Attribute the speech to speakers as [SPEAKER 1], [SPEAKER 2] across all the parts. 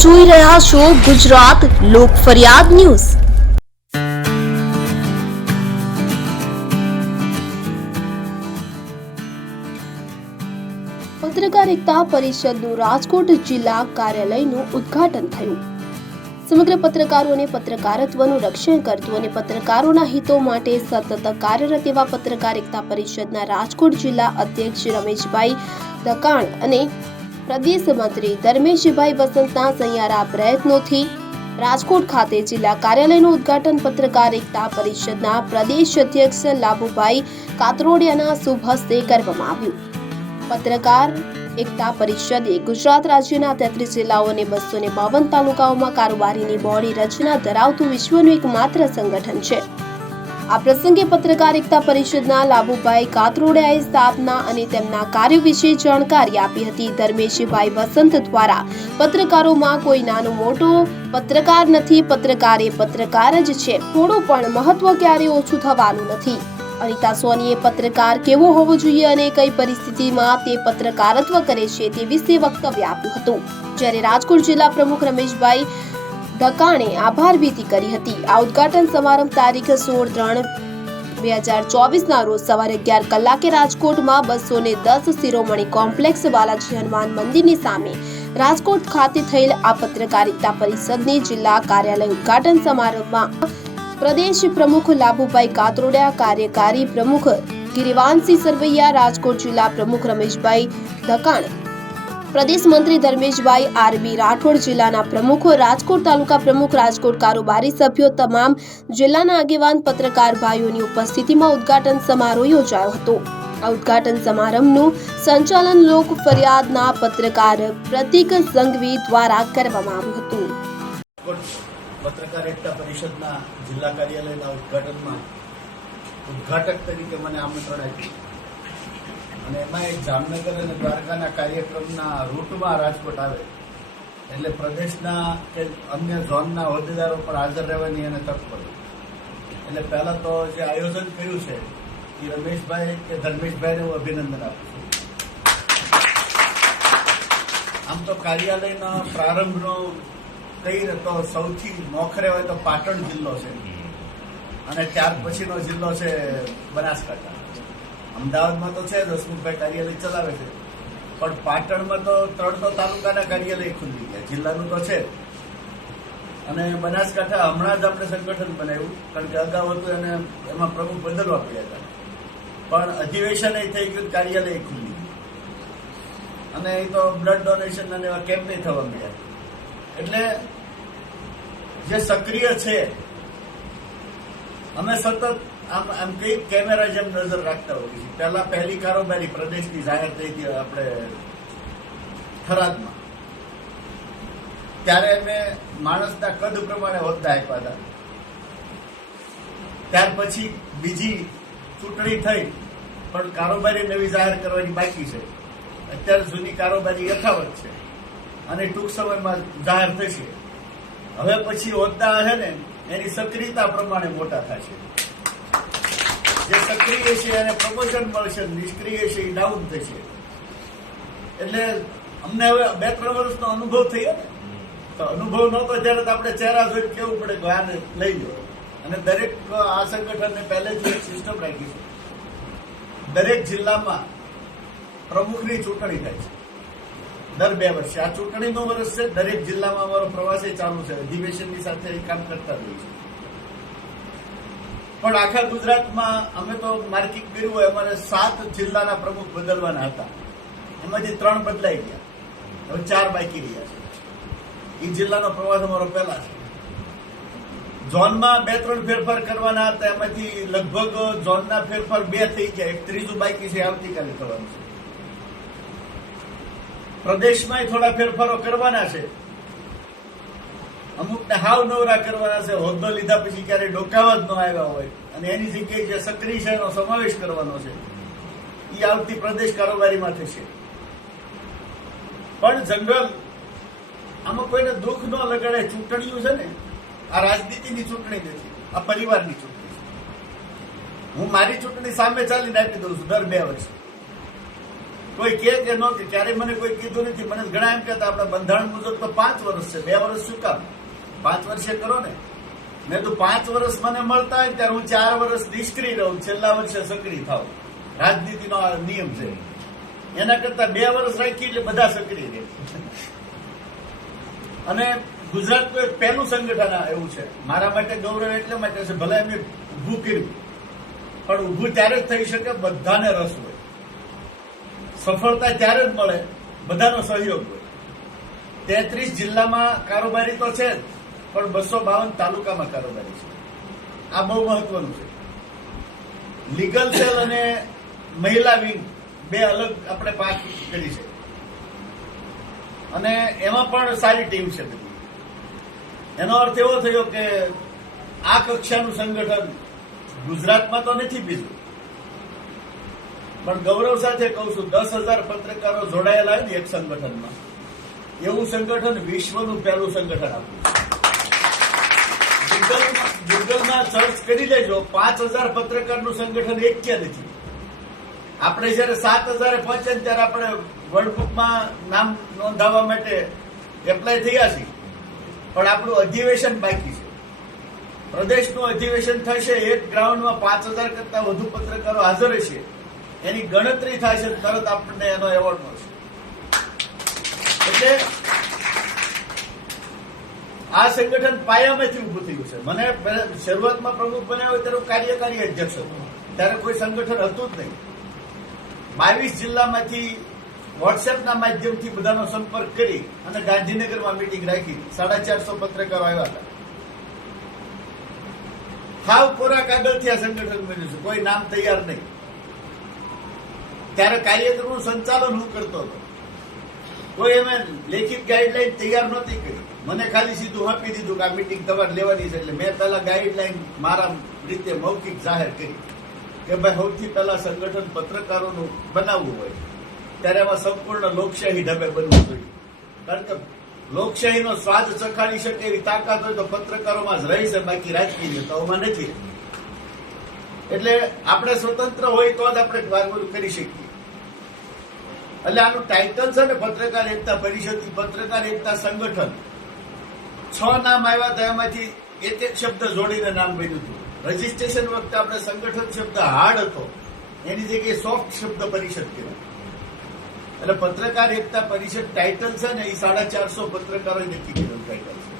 [SPEAKER 1] જોઈ રહ્યા છો ગુજરાત લોક ફરિયાદ ન્યૂઝ. પત્રકારિતા પરિષદનું રાજકોટ જિલ્લા કાર્યાલયનું ઉદ્ઘાટન થયું. સમગ્ર પત્રકારોને પત્રકારત્વનું રક્ષણ કરતું અને પત્રકારોના હિતો માટે સતત કાર્યરત એવા પત્રકારિતા પરિષદના રાજકોટ જિલ્લા અધ્યક્ષ રમેશભાઈ દકાણ અને પ્રદેશ મંત્રી ધર્મેશભાઈ વસંતના સહિયારા પ્રયત્નોથી રાજકોટ ખાતે જિલ્લા કાર્યાલયનું ઉદ્ઘાટન પત્રકારિતા પરિષદના પ્રદેશ અધ્યક્ષ લાભુભાઈ કાતરોડિયાના શુભ હસ્તે કરવામાં આવ્યું. પત્રકાર એકતા પરિષદ ગુજરાત રાજ્યના તેત્રીસ જિલ્લાઓ અને બસો ને બાવન તાલુકાઓમાં કારોબારીની બોડી રચના ધરાવતું વિશ્વનું એકમાત્ર સંગઠન છે. આ પ્રસંગે પત્રકાર એકતા પરિષદના લાભુભાઈ કાતરોડિયાએ સ્થાપના અને તેમના કાર્યો વિશે જાણકારી આપી હતી. ધર્મેશભાઈ વસંત દ્વારા પત્રકારોમાં કોઈ નાનો મોટો પત્રકાર નથી. પત્રકાર એ પત્રકાર જ છે. થોડું પણ મહત્વ ક્યારે ઓછું થવાનું નથી. અનિતા સોનીએ પત્રકાર કેવો હોવો જોઈએ અને કઈ પરિસ્થિતિમાં તે પત્રકારત્વ કરે છે તે વિશે વક્તવ્ય આપ્યું હતું. જ્યારે રાજકોટ જિલ્લા પ્રમુખ રમેશભાઈ ધકાણે આભાર વિધિ કરી હતી. આ ઉદ્ઘાટન સમારંભ તારીખ સોળ ત્રણ બે હજાર ચોવીસના રોજ સવારે અગિયાર કલાકે રાજકોટમાં બસો ને દસ શિરોમણી કોમ્પ્લેક્સ બાલાજી હનુમાન મંદિરની સામે રાજકોટ ખાતે થયેલ આ પત્રકારિતા પરિષદની જિલ્લા કાર્યાલય ઉદ્ઘાટન સમારંભમાં પ્રદેશ પ્રમુખ લાભુભાઈ કાતરોડિયા, કાર્યકારી પ્રમુખ ગિરિવાનસિંહ સરવૈયા, રાજકોટ જિલ્લા પ્રમુખ રમેશભાઈ ધકાણ પ્રદેશ મંત્રી ધર્મેશભાઈ આરબી રાઠોડ, જિલ્લાના પ્રમુખો, રાજકોટ તાલુકા પ્રમુખ, રાજકોટ કારોબારી સભ્યો તમામ જિલ્લાના આગેવાન, પત્રકાર ભાઈઓની ઉપસ્થિતિમાં ઉદઘાટન સમારોહ યોજાયો હતો. આ ઉદઘાટન સમારંભનું સંચાલન લોક ફરિયાદના પત્રકાર પ્રતિક સંઘવી દ્વારા કરવામાં આવ્યું હતું.
[SPEAKER 2] પત્રકાર એકતા પરિષદના જિલ્લા કાર્યાલયના ઉદઘાટનમાં ઉદઘાટક તરીકે મને આમંત્રણ આપ્યું. અને એમાં એક જામનગર અને દ્વારકાના કાર્યક્રમના રૂટમાં રાજકોટ આવે. એટલે પ્રદેશના કે અન્ય ઝોનના હોદ્દેદારો પણ હાજર રહેવાની એને તક પડી એટલે પહેલાં તો જે આયોજન કર્યું છે એ રમેશભાઈ કે ધર્મેશભાઈને હું અભિનંદન આપું છું. આમ તો કાર્યાલયનો પ્રારંભનો કહીએ તો સૌથી મોખરે હોય તો પાટણ જિલ્લો છે. અને ત્યાર પછીનો જિલ્લો છે બનાસકાંઠા. અમદાવાદમાં તો છે જ, હસમુખભાઈ કાર્યાલય ચલાવે છે. પણ પાટણમાં તો ત્રણ તો તાલુકાના કાર્યાલય ખુલી ગયા જિલ્લાનું તો છે. અને બનાસકાંઠા હમણાં જ આપણે સંગઠન બનાવ્યું, કારણ કે અગાઉ હતું એને એમાં પ્રમુખ બદલવા પડ્યા હતા. પણ અધિવેશન એ થઈ ગયું, કાર્યાલય ખુલ્લી અને એ તો બ્લડ ડોનેશન અને એવા કેમ્પે થવા મળ્યા. એટલે જે સક્રિય છે, અમે સતત આમ આમ કઈ કેમેરા જેમ નજર રાખતા હોઈએ છીએ પહેલા પહેલી કારોબારી પ્રદેશની જાહેર થઈ હતી આપણે થરાદમાં. ત્યારે અમે માણસના કદ પ્રમાણે હોદ્દા આપ્યા હતા. ત્યાર પછી બીજી ચૂંટણી થઈ, પણ કારોબારી નવી જાહેર કરવાની બાકી છે. અત્યારે જૂની કારોબારી યથાવત છે અને ટૂંક સમયમાં જાહેર થશે. હવે પછી હોદ્દા છે ને, એની સક્રિયતા પ્રમાણે મોટા થશે. જે સક્રિય છે એને પ્રમોશન મળશે, નિષ્ક્રિય છે, એ ડાઉન થશે. એટલે અમને હવે બે ત્રણ વર્ષનો અનુભવ થયો ને, તો અનુભવ નહોતો ત્યારે તો આપણે ચહેરા જોઈને કેવું પડે કે આને લઈ લો. અને દરેક આ સંગઠનને પહેલેથી એક સિસ્ટમ રાખી છે. દરેક જિલ્લામાં પ્રમુખની ચૂંટણી થાય છે. દર બે વર્ષે. આ ચૂંટણીનો વર્ષ છે, દરેક જિલ્લામાં અમારો પ્રવાસે ચાલુ છે. અધિવેશનની સાથે કામ કરતા રહ્યું હોય છે. પણ આખા ગુજરાતમાં અમે તો માર્કિંગ કર્યું હોય અમારે સાત જિલ્લાના પ્રમુખ બદલવાના હતા. એમાંથી ત્રણ બદલાઈ ગયા. હવે ચાર બાકી રહ્યા છે. એ જિલ્લાનો પ્રવાસ અમારો પહેલા છે. ઝોનમાં બે ત્રણ ફેરફાર કરવાના હતા. એમાંથી લગભગ ઝોનના ફેરફાર બે થઈ ગયા. એક ત્રીજું બાકી છે, આવતીકાલે કરવાનું છે. પ્રદેશમાં થોડા ફેરફારો કરવાના છે. અમુકને હાવ નવરા કરવાના છે, હોદ્દો લીધા પછી ક્યારે ડોકાવા જ ન આવ્યા હોય. અને એની જગ્યાએ જે સક્રિય છે એનો સમાવેશ કરવાનો છે એ આવતી પ્રદેશ કારોબારીમાં થશે. પણ જનરલ આમાં કોઈને દુઃખ ન લગાડે ચૂંટણીઓ છે ને, આ રાજનીતિની ચૂંટણી નથી, આ પરિવારની ચૂંટણી છે. હું મારી ચૂંટણી સામે ચાલીને આપી દઉં છું, દર બે વર્ષે. કોઈ કે કે ન કે ક્યારે મને કોઈ કીધું નથી, મને ઘણા એમ કહેતા, આપણા બંધારણ મુજબ તો પાંચ વર્ષ છે, બે વર્ષ શું કામ? પાંચ વર્ષે કરો ને. મેં તો પાંચ વર્ષ મને મળતા હોય ત્યારે હું ચાર વર્ષ નિષ્ક્રિય રહું, છેલ્લા વર્ષે સક્રિય થાવ રાજનીતિનો આ નિયમ છે. એના કરતા બે વર્ષ રાખી એટલે બધા સક્રિય રહે. અને ગુજરાતનું એક પહેલું સંગઠન એવું છે. મારા માટે ગૌરવ એટલે માટે છે, ભલે એમને ઊભું કર્યું. પણ ઊભું ત્યારે જ થઈ શકે, બધાને રસ હોય. સફળતા ત્યારે જ મળે, બધાનો સહયોગ હોય. તેત્રીસ જિલ્લામાં કારોબારી તો છે જ. પણ બસો બાવન તાલુકામાં કારોબારી છે. આ બહુ મહત્વનું છે. લીગલ સેલ અને મહિલા વિંગ બે અલગ આપણે પાક કરી છે. અને એમાં પણ સારી ટીમ છે બધી. એનો અર્થ એવો થયો કે આ કક્ષાનું સંગઠન ગુજરાતમાં તો નથી બીજું. પણ ગૌરવ સાથે કહું છું, દસ હજાર પત્રકારો જોડાયેલા હોય ને એક સંગઠનમાં. એવું સંગઠન વિશ્વનું પહેલું સંગઠન આપ્યું ગૂગલમાં સર્ચ કરી લેજો. પાંચ હજાર પત્રકારનું સંગઠન એક ક્યાં નથી? આપણે જયારે સાત હજારે પહોંચે ત્યારે આપણે વર્લ્ડ બુકમાં નામ નોંધાવવા માટે એપ્લાય થયા છીએ. પણ આપણું અધિવેશન બાકી છે. પ્રદેશનું અધિવેશન થશે, એક ગ્રાઉન્ડમાં પાંચ હજાર કરતા વધુ પત્રકારો હાજર છે એની ગણતરી છે તરત આપણને એનો એવોર્ડ મળશે. એટલે આ સંગઠન પાયામાંથી ઉભું થયું છે. મને શરૂઆતમાં પ્રમુખ બન્યા હોય ત્યારે કાર્યકારી અધ્યક્ષ હતો. ત્યારે કોઈ સંગઠન હતું જ નહીં. બાવીસ જિલ્લામાંથી વોટ્સએપના માધ્યમથી બધાનો સંપર્ક કરી અને ગાંધીનગરમાં મીટિંગ રાખી. સાડા ચારસો પત્રકારો આવ્યા હતા. હાવ કોરા કાગળથી આ સંગઠન બન્યું છે. કોઈ નામ તૈયાર નહીં. ત્યારે કાર્યક્રમનું સંચાલન હું કરતો હતો. કોઈ એમે લેખિત ગાઈડલાઈન તૈયાર નહોતી કરી. મને ખાલી સીધું આપી દીધું કે આ મીટિંગ તમારે લેવાની છે એટલે મેં પહેલા ગાઈડલાઈન મારા રીતે મૌખિક જાહેર કરી કે ભાઈ સૌથી પહેલા સંગઠન પત્રકારોનું બનાવવું હોય. ત્યારે એમાં સંપૂર્ણ લોકશાહી ઢબે બનવું જોઈએ. કારણ કે લોકશાહીનો સ્વાદ ચખાડી શકે એવી તાકાત હોય તો પત્રકારોમાં જ રહી છે, બાકી રાજકીય નેતાઓમાં નથી. એટલે આપણે સ્વતંત્ર હોય તો જ આપણે વારગોર કરી શકીએ. એટલે આનું ટાઇટલ છે ને પત્રકાર એકતા પરિષદ પત્રકાર એકતા સંગઠન. છ નામ આવ્યા હતા, એમાંથી એક એક શબ્દ જોડીને નામ બન્યું હતું. રજીસ્ટ્રેશન વખતે આપણે સંગઠન શબ્દ હાર્ડ હતો. એની જગ્યાએ સોફ્ટ શબ્દ પરિષદ કહેવાય. એટલે પત્રકાર એકતા પરિષદ ટાઇટલ છે ને એ સાડા ચારસો પત્રકારોએ નક્કી કર્યું ટાઇટલ છે.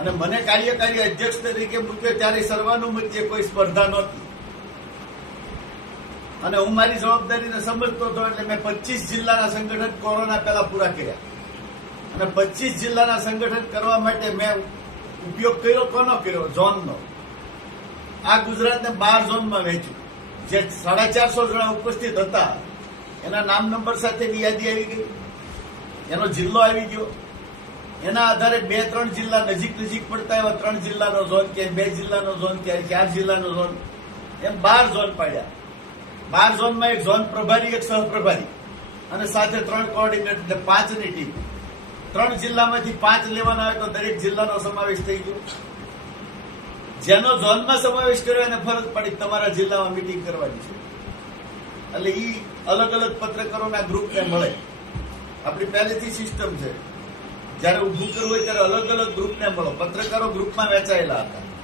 [SPEAKER 2] અને મને કાર્યકારી અધ્યક્ષ તરીકે મૂક્યો ત્યારે સર્વાનુમતિએ કોઈ સ્પર્ધા નહોતી. અને હું મારી જવાબદારીને સમજતો હતો એટલે મેં પચીસ જિલ્લાના સંગઠન કોરોના પહેલા પૂરા કર્યા. અને પચીસ જિલ્લાના સંગઠન કરવા માટે મેં ઉપયોગ કર્યો કોનો કર્યો? ઝોનનો. આ ગુજરાતને બાર ઝોનમાં વહેંચ્યું. જે સાડા ચારસો જણા ઉપસ્થિત હતા, એના નામ નંબર સાથેની યાદી આવી ગઈ. એનો જિલ્લો આવી ગયો. એના આધારે બે, ત્રણ જિલ્લા નજીક નજીક પડતા એવા ત્રણ જિલ્લાનો ઝોન કે બે જિલ્લાનો ઝોન કે ચાર જિલ્લાનો ઝોન. એમ બાર ઝોન પાડ્યા. બાર ઝોનમાં એક ઝોન પ્રભારી, એક સહપ્રભારી. અને સાથે ત્રણ કોઓર્ડિનેટર એટલે પાંચની ટીમ ત્રણ જિલ્લામાંથી પાંચ લેવાના આવે તો દરેક જિલ્લાનો સમાવેશ થઈ ગયો. જેનો ઝોનમાં સમાવેશ કર્યો એને ફરજ પડી તમારા જિલ્લામાં મિટિંગ કરવાની છે. એટલે ઈ અલગ અલગ પત્રકારોના ગ્રુપને મળે. આપણી પહેલેથી સિસ્ટમ છે. જ્યારે ઊભું કરવું હોય ત્યારે અલગ અલગ ગ્રુપને મળો. પત્રકારો ગ્રુપમાં વહેંચાયેલા હતા.